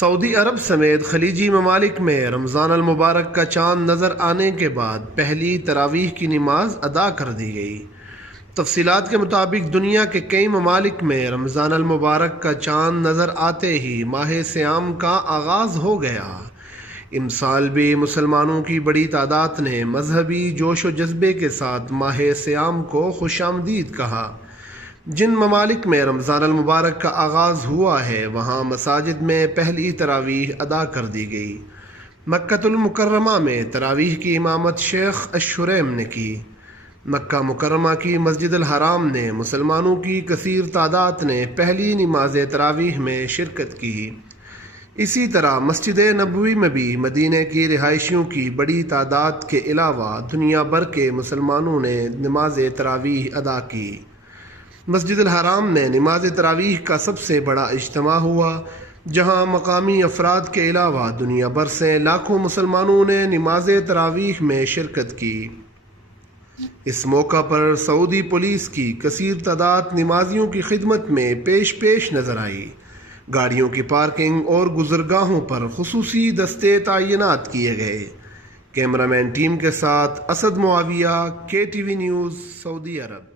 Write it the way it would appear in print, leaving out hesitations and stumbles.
سعودی عرب سمیت خلیجی ممالک میں رمضان المبارک کا چاند نظر آنے کے بعد پہلی تراویح کی نماز ادا کر دی گئی۔ تفصیلات کے مطابق دنیا کے کئی ممالک میں رمضان المبارک کا چاند نظر آتے ہی ماہ صیام کا آغاز ہو گیا۔ امسال بھی مسلمانوں کی بڑی تعداد نے مذہبی جوش و جذبے کے ساتھ ماہ صیام کو خوش آمدید کہا۔ جن ممالک میں رمضان المبارک کا آغاز ہوا ہے وہاں مساجد میں پہلی تراویح ادا کر دی گئی۔ مکہ المکرمہ میں تراویح کی امامت شیخ الشریم نے کی۔ مکہ مکرمہ کی مسجد الحرام نے مسلمانوں کی کثیر تعداد نے پہلی نماز تراویح میں شرکت کی۔ اسی طرح مسجد نبوی میں بھی مدینہ کی رہائشیوں کی بڑی تعداد کے علاوہ دنیا بھر کے مسلمانوں نے نماز تراویح ادا کی۔ مسجد الحرام میں نماز تراویح کا سب سے بڑا اجتماع ہوا، جہاں مقامی افراد کے علاوہ دنیا بھر سے لاکھوں مسلمانوں نے نماز تراویح میں شرکت کی۔ اس موقع پر سعودی پولیس کی کثیر تعداد نمازیوں کی خدمت میں پیش نظر آئی۔ گاڑیوں کی پارکنگ اور گزرگاہوں پر خصوصی دستے تعینات کیے گئے۔ کیمرہ مین ٹیم کے ساتھ اسد معاویہ، KTV نیوز، سعودی عرب۔